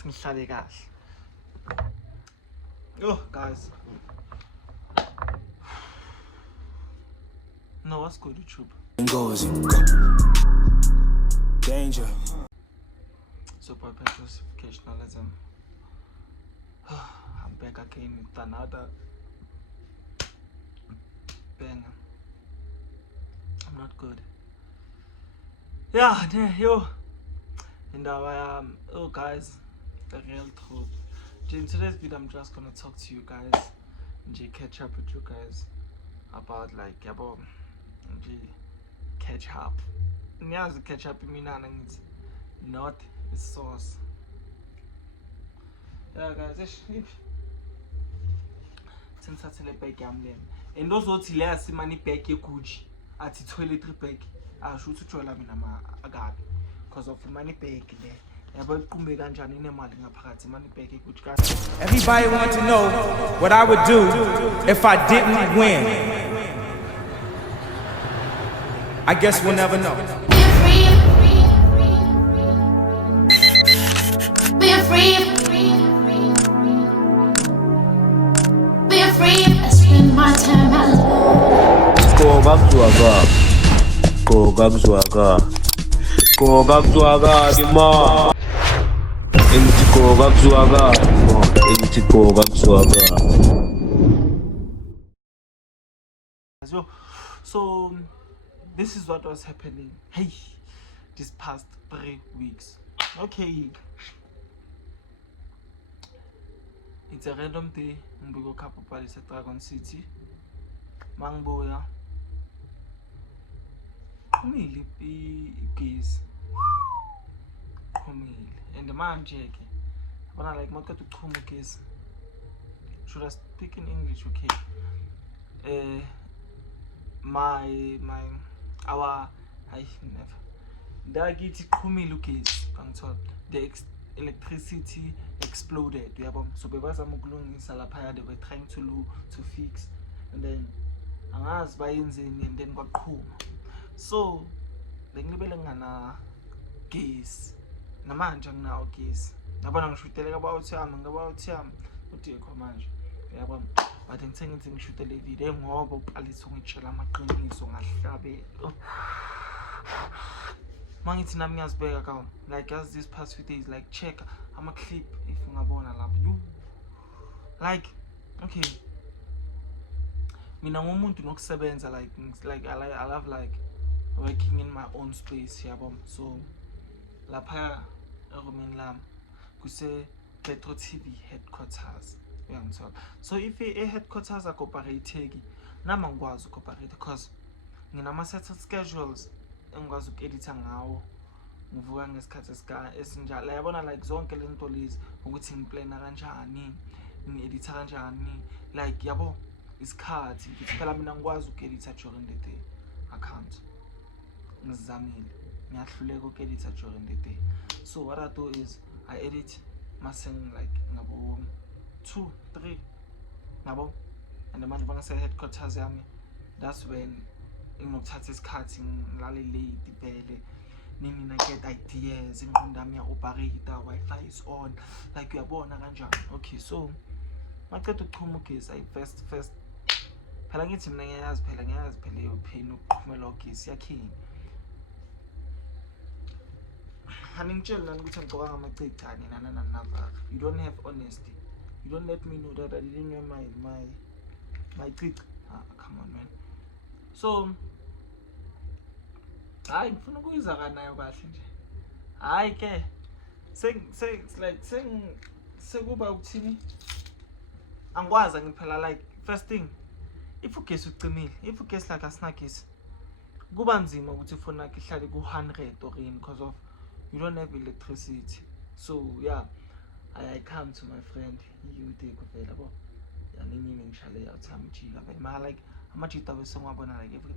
Singihlale kahle. Oh, guys. No, what's good, YouTube? Danger. So, by professionalism, I'm back again with another banger. I'm not good. Yeah, yo. And oh, guys, the real truth. In today's video, I'm just gonna talk to you guys and catch up with you guys about catch up. Ngiyazi catch up iminana ngithi not the sauce. Yeah, guys, sengithathele bag yami lena and ozothi le yasimani bag yeGucci athi toiletry bag asho ukuthi ujola mina akabi because of money bag le yabo iqumbe kanjani inemali ngaphakathi money bag yeGucci kahle. Everybody want to know what I would do if I didn't win. I guess we'll never know. Be free. I spend my time alone. Koga kuzwaga dima. Inti koga kuzwaga. So this is what was happening. Hey, this past 3 weeks. Okay. It's a random day. Mbugo Kapo Palace at Dragon City. Mangboya. Kumili igezi. Kumili. And the man Jackie. When I like Maka to Kumukis. Should I speak in English? Okay. Our I never. Dagiti Kumili ugezi. The electricity exploded. So they were trying to fix, and then angas bayenzeni and then kwaqhuma. So ngibelengana gas namanje nginawo gas ngabona ngishutele about yami uthi ekho manje yabona but ngithenga ngishutele video ngoba uqalisa ungitshela amaqiniso ngahlabe mangithi nami ngiyazibeka kawo like as this past few days like check ama clip if ungabona lapho you like okay mina ngumuntu nokusebenza like I love like working in my own space yabo. So lapha eRomeni lami kuse Petro TV headquarters uyangithola. So if a headquarters akoperate nami ngikwazi ukoperate because nginama set schedules engikwazi ukeditor ngawo. Ngivuka ngesikhathi esinjalo yabona like zonke lento lezi ukuthi ngiplana kanjani ngiedita kanjani like yabo isikhathi ngithi phela mina ngikwazi ukeditor during the day. I can't ngizamile ngiyahluleka ukeditor during the day. So what I do is I edit maseng like ngabo 2 3 yabo and manje bangase headquarters yami. That's when nginokuthatha isikhathi ngilale late phele nini get ideas ingqondo yami operate Wi-Fi is on like uyabona kanjani. Okay, so maqeda ukuchuma ugesi I first phela ngithi mina ngiyazi phela yo pain ukuqhumela ugesi yakhini aningitshela nani ukuthi ngicela ngamacici kanye nananava. You don't have honesty. You don't let me know that I didn't know my cici. Come on man. So hayi ngifuna ukuyizwa kanayo kahle nje. Hayi ke sekuba ukuthini angikwazi ngiphela like first thing if ugesi ucimile, if ugesi like asinagesi kuba nzima ukuthi ufuna ihlale ku100 or in because of you don't have electricity. So yeah, I come to my friend you take kuvela bo yanini ngishale yathama ijika but like amajita bese ngwabona like every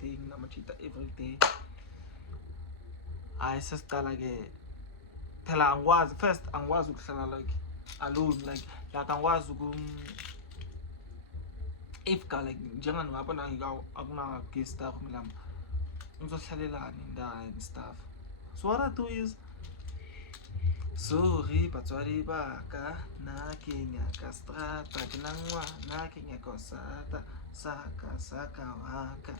day nginamajita every day. I sesiqala ke phela angikwazi first angikwazi ukuhlala like alone like angikwazi if ka like njengani ngabona akuna guest staff milama ngizohlalelani and stuff. So what I do is Sorry batswadi ba ka na ke nyaka strata ke na ngwana ke nyaka sata saka waka.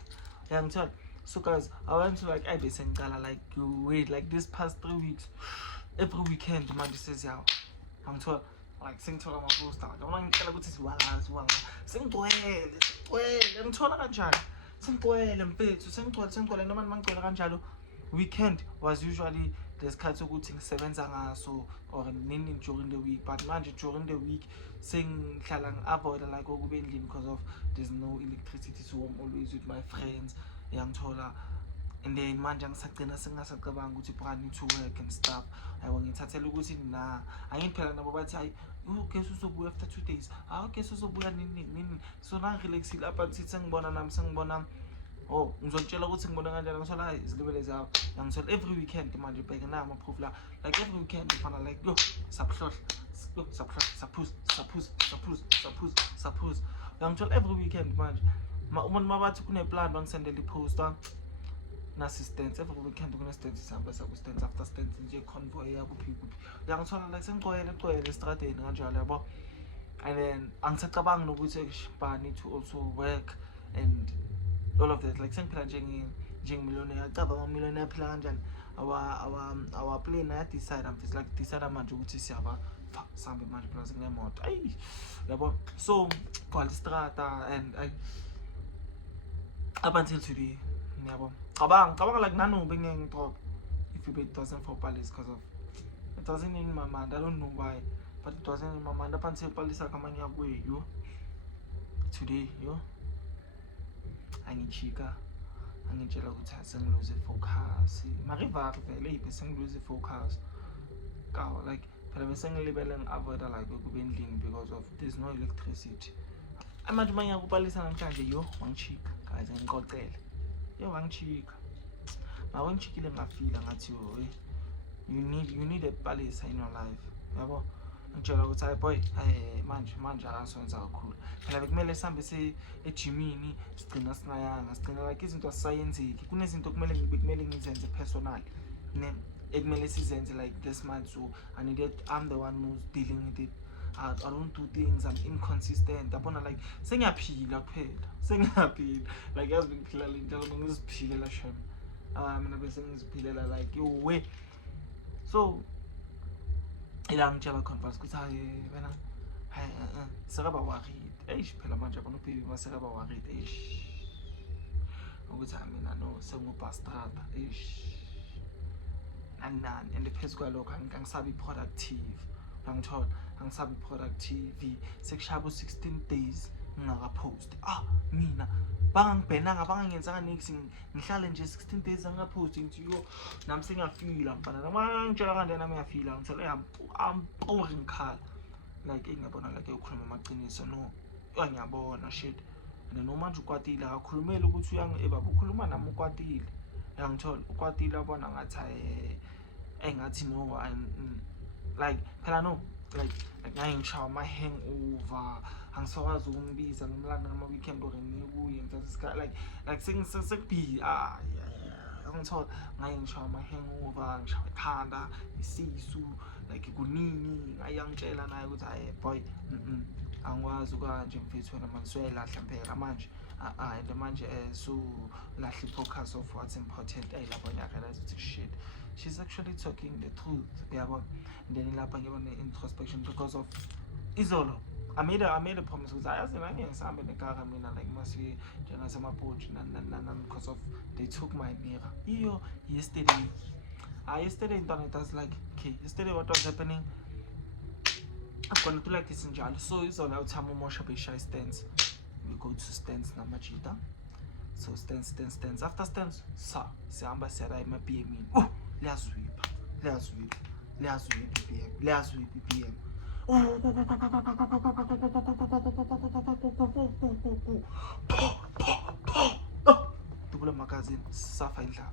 Yang tell. So guys, I went to like Ibis and Gala like wait like this past 3 weeks every weekend man just says yeah. I'm told like sing to my poster. Don't want to go to wala. Sing to I'm told kanjalo. Sing to mfethu sing to noma mangicela kanjalo. Weekend was usually there's cuts of good things sevenza ngaso or nini during the week, but manje during the week sing hlala avoid like ukube endlini because of there's no electricity, so I'm always with my friends yangithola. And then manje angisagcina sengasacabanga ukuthi I need to work and stuff. Ngithathela ukuthi na angiphela nabo bathi hayi okay uzobuya after 2 days. Okay uzobuya nini. So na relaxile lapha sithi sengibona nami sengibona oh ngizotshela ukuthi ngibona kanjani ngisola izilibele zawo ngisola every weekend manje bheke na ama proof la like every weekend fana like yo saphuza ngithola every weekend manje umuntu mabathi kune plan bangisendela iposter na assistance every weekend kune stance sihamba stance after stance nje convoy yakuphi ngithola like sengigcwele estradeni kanjalo yabo. And then angisacabanga nokuthi I need to also work and all of that like sengiphila njengimillionaire acaba ama-millionaire phila kanjani our plan decide I'm just like decide manje ukuthi siyaba sambe manje phela sekunemoto ayi yabo. So called strata and up until today yabo cabanga like nanobe ngiyengidrop if you bet doesn't for Palace because of it wasn't in my mind. I don't know why but it wasn't in my mind up until Palace akamanye yakwe yo today yo angitshika angitshela ukuthi asengilose focus marivaku vele ibe sengilose focus ka like phela besengilibele ngiavoid like ukube endlini because of there's no electricity. Amanje manje kupalisa namhlanje yo wangitshika guys ngicocele yo wangitshika mawangitshikile ngafila ngathi yo you need a balance in your life yabo. Ngitshela ukuthi hayi boy manje akasenza kakhulu phela bekumele sihambe ejimini sigcina singayanga sigcina like izinto asayenzeki kunezinto kumele ngizenze personal ekumele sizenze like this month, so I needed I'm the one who's dealing with it. I don't do things, I'm inconsistent yabona like sengiyaphila kuphela sengiyaphila like yazi bengiphila le njalo ngiziphilela shem mina bese ngiziphilela like yo we. So ila ngitshela conference ukuthi hayi wena sekaba worried phela manje abantu baby masekaba worried ukuthi mina no sengubhastrata nani and phezulu kwalokho angisabi productive ngithola angisabi productive sekushaba 16 days ngingakapost mina bangangibhenanga bangangenzanga nix ngihlale nje 16 days angapost ngithi yo nami sengiyafila mfana nami ngitshela kanjani nami ngiyafila ngithola I'm boring khala like ngiyabona like ukhuluma amaqiniso no ngiyabona shit and no manje ukwatile akakhulumeli ukuthi baba ukhuluma nami ukwatile ngithola ukwatile abona ngathi engathi no like phela no like ngayingishawa my hangover angisakwazi ukungibiza ngimlanda ngama weekend or ngikuye ngithatha like sengibhi ngithola ngayingishawa my hangover ngishawa ekhanda isisu like kunini ngayangitshela naye ukuthi hayi boy angikwazi kanje mfethu wena mangiswelahla phela manje and manje so lahli focus of what's important lapho ngiyarealize ukuthi shit she's actually talking the truth yabo. And then lapha ngibona introspection because of izolo I made a promise ukuthi ayazi nami ngisambe nekara mina like masiye njengasemaphoji because of they took my mirror iyo yesterday internet was like okay yesterday what was happening I'm gonna do like this njalo. So izolo uthama umosha besha stance we go to stance namajita. So stance after stance sihamba siyara ema-BM liyazwiphi BM dubula magazine safa indlala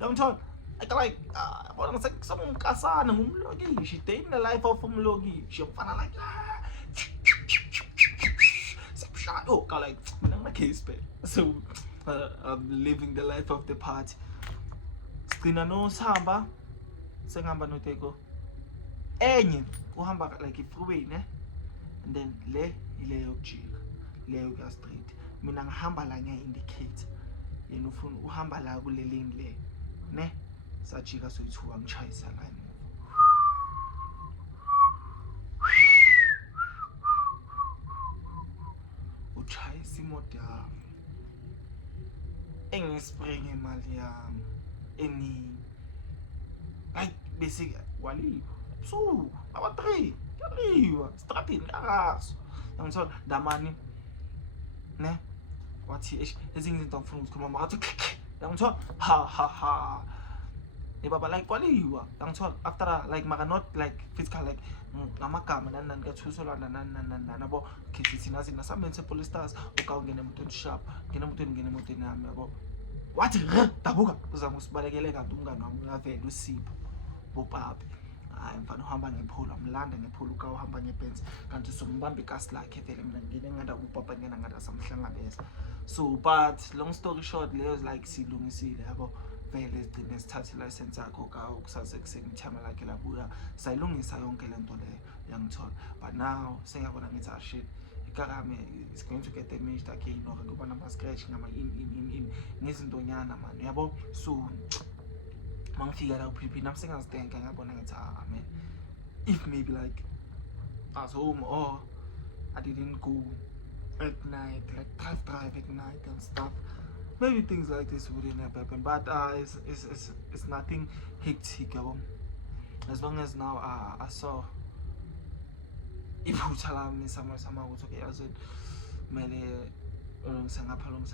yamthola like bona ngisamumkasana ngumlokishi day in the life of umlokishi mfana like like mina case bed. So I'm living the life of the party. Sina no samba sengihamba no Teko enye uhamba like i-freeway ne, and then le ile yokujika leyo kuya straight. Mina ngihamba la ngiya-indicate, yena ufuna uhamba la kule lane le ne, sajika soyi-2 ngishayisa la emuva. Uchayisa imoto yami engispringe imali yami eningi, like bese kwaliwa so aba-3 yaliwa strateni kakaso yangithola damani ne, wathi ezinye izinto angifuna ukuzikhuluma makathi yangithola ha baba like kwaliwa yangithola after like maka not like physical like ngamagama nani kathusolana nani yabo. Okay sithi nazi nasambenze police stars ukawungena emotweni sharp ngena emotweni yami yabo, wathi dabuka uzama usibalekele kanti umngane wami uyavela uSipho bopapi. Hayi mfana uhamba ngepholo amlanda ngepholo uka uhamba ngebenz kanti sombamba ikasi lakhe vele mina ngine ngada upapa ngena ngada samhlangabeza. So but long story short leyo like silungisile yabo vele sigcine sithathe license yakho ka ukusase kuseni ithama lakhe labuya sayilungisa yonke lento leyo yangithola. But now sengiyabona ngithi shit ikarame is going to get damaged again or ngoba nama scratch ngama in ngizintonyana man yabo. So mangifika la uPP nami sengazidenka ngiyabona ngithi man, if maybe like I was home or I didn't go at night, like drive at night and stuff, maybe things like this wouldn't have happened. But it's nothing hectic yabo. As long as now I saw iphutha lami sama ukuthi okay yazi kumele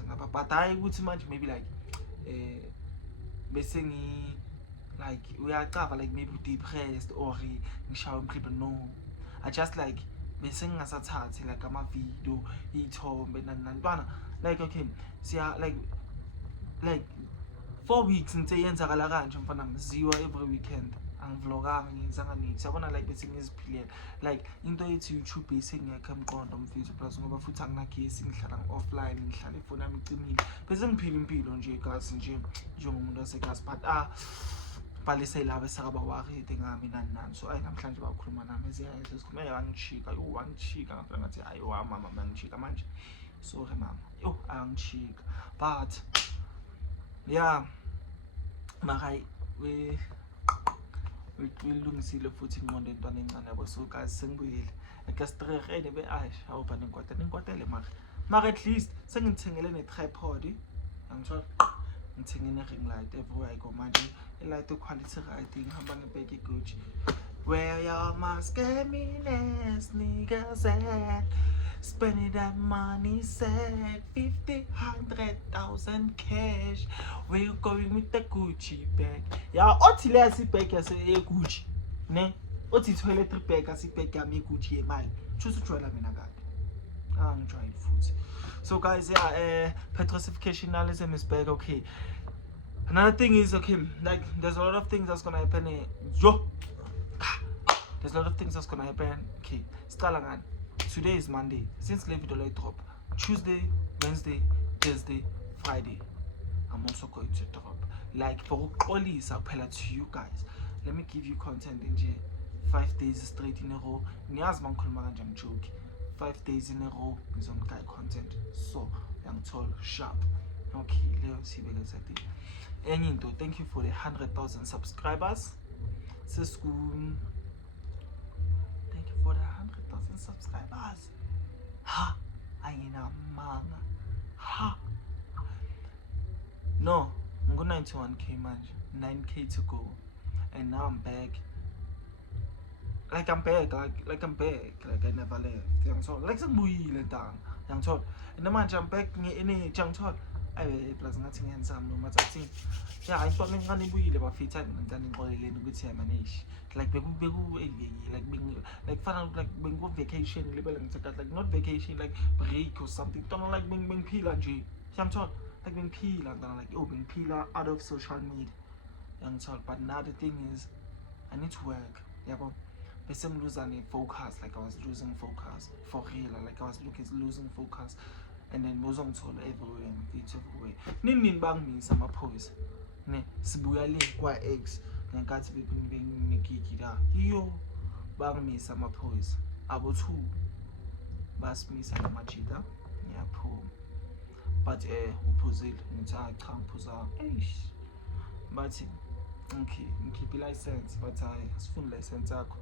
ngapha but hayi ukuthi manje maybe like bese ngi like uyacava like maybe depressed or ngishawa emqhiba. No, I just like bese ngingasathathi like ama video ithombe nantwana like okay siya like 4 weeks ngithi yenzakala kanje mfana mziwa every weekend angivloganga ngizanga nithi yabona like bese ngiziphilela like into ethi YouTube bese ngiyakha emqondo mfethu plus ngoba futhi anginagesi ngihlala offline ngihlala ifoni yami icimile bese ngiphila impilo nje kasi nje njengomuntu wasekhasi. But balise laba esakaba waride ngami nani so namhlanje bakhuluma nami eziyaye sesikhuluma yangichika wangchika ngapha ngathi ayo mama mangichika manje sorry mama angichika. But yeah makai we ulungisile futhi ingqondo entwana encane yabo. So guys sengibuyile ekastrehene be-ash awuba ninkwatele mara at least sengithengele ne-tripod yangithola ngithenge ne-ring light everywhere I go manje i-light quality right ngihamba ngebheki Gucci. Where your mascaminess niggas at, spending that money set 50, 100,000 cash. Where you going with the Gucci bag? Ya othi le asibheki yase Gucci ne othi toiletry bag asibheki yami Gucci yemali choose ujwayela mina kade angijwayeli futhi. So guys yeah petrosification analysis is back. Okay, another thing is okay like there's a lot of things that's gonna happen there's a lot of things that's gonna happen. Okay, today is Monday. Since the video drop, Tuesday, Wednesday, Thursday, Friday, I'm also going to drop. Like for all these, I'll apply to you guys. Let me give you content in 5 days straight in a row. I'm joking. 5 days in a row is on guy content. So I'm tall, sharp. Okay, let's see what exactly. And thank you for the 100,000 subscribers. Thank you for the 100,000 subscribers. Ha! Ayina manga. Ha! No, I'm going 91k manje. 9k to go. And now I'm back. Like I'm back. Like I never left. Like sengibuyile ntanga. Yangithola. And manje I'm back nge-energy yangithola. Ayi plus ngathi ngiyenzama noma thathi. Yeah, into encane ibuyile bafitha ngantani ngqoleleni ukuthi yamanage. Like beku like fana like bengu vacation lebele ngithatha like not vacation like break or something. Don't like bengiphila nje. Yangithola. Like bengiphila ngana like bengiphila out of social media. Yangithola. But now the thing is I need to work. Yabo. Bese ngiluzane focus, like I was losing focus for real, like I was losing focus. And then was on told everywhere and video everywhere. Nini bangimisa amaphoyisa. Ne sibuya le kwa X. Ngenkathi bengigigi la. Yo bangimisa amaphoyisa abo 2 basimisa namajita ngiyaphuma but uphuzile ngithi cha ngiphuza bathi ngikhiphe license bathi hayi asifuni license yakho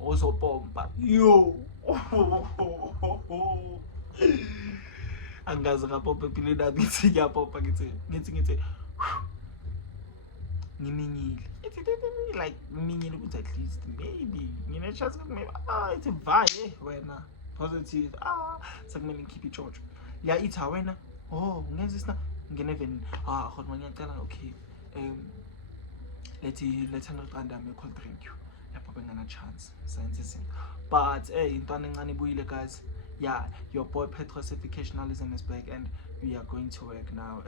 ozopompa yo angazi kapompa phile nami ngithi ngiyapompa ngithi ngiminyile like ngiminyile ukuthi at least maybe ngine chance maybe it's vaye wena positive sekumele ngikhiphe ichocho ya itha wena ngenza isina ngene even khona ngiyacela okay let's rand me cold drink you lapho bengana chance science but intwana encane ibuyile guys. Yeah, your boy Petrosificationalism is back and we are going to work now.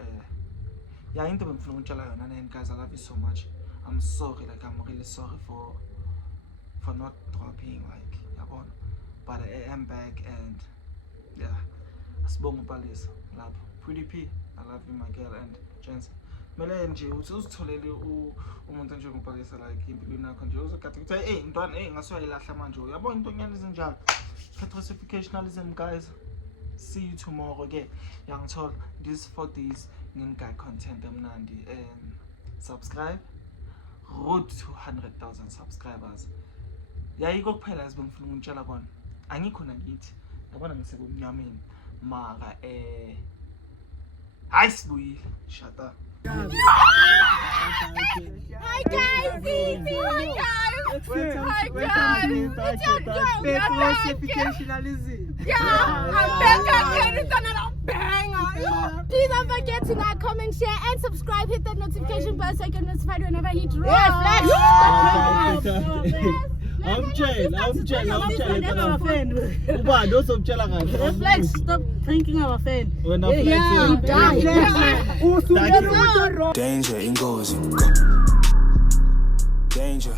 Yeah, into bengifuna ukutshela yona and guys, I love you so much. I'm sorry, like I'm really sorry for not dropping, like yabona, but I am back and yeah, asibonga uPalisa lapho. Pretty P, I love you my girl and gents. Mele nje uzitholele umuntu nje ngopalisa like impilo yakho nje uzokade ukuthi intwana ngasiwayilahla manje uyabona into nyana ezinjalo. Petrosificationalism guys, see you tomorrow again. Young Tol, this 4 days guy content emnandi and subscribe road to 100,000 subscribers. Yayiko kuphela sibengifuna ukutshela kona angikho nakithi yabona ngisekumnyameni mara hayi sibuyile shata. Hi guys, Petrosificationalism. Yeah, I'm back again with another banger. Please don't forget to like, comment, share, and subscribe. Hit that notification bell so you get notified whenever he drops. Reflex, stop drinking our fan. Yeah, Danger in goes. Danger.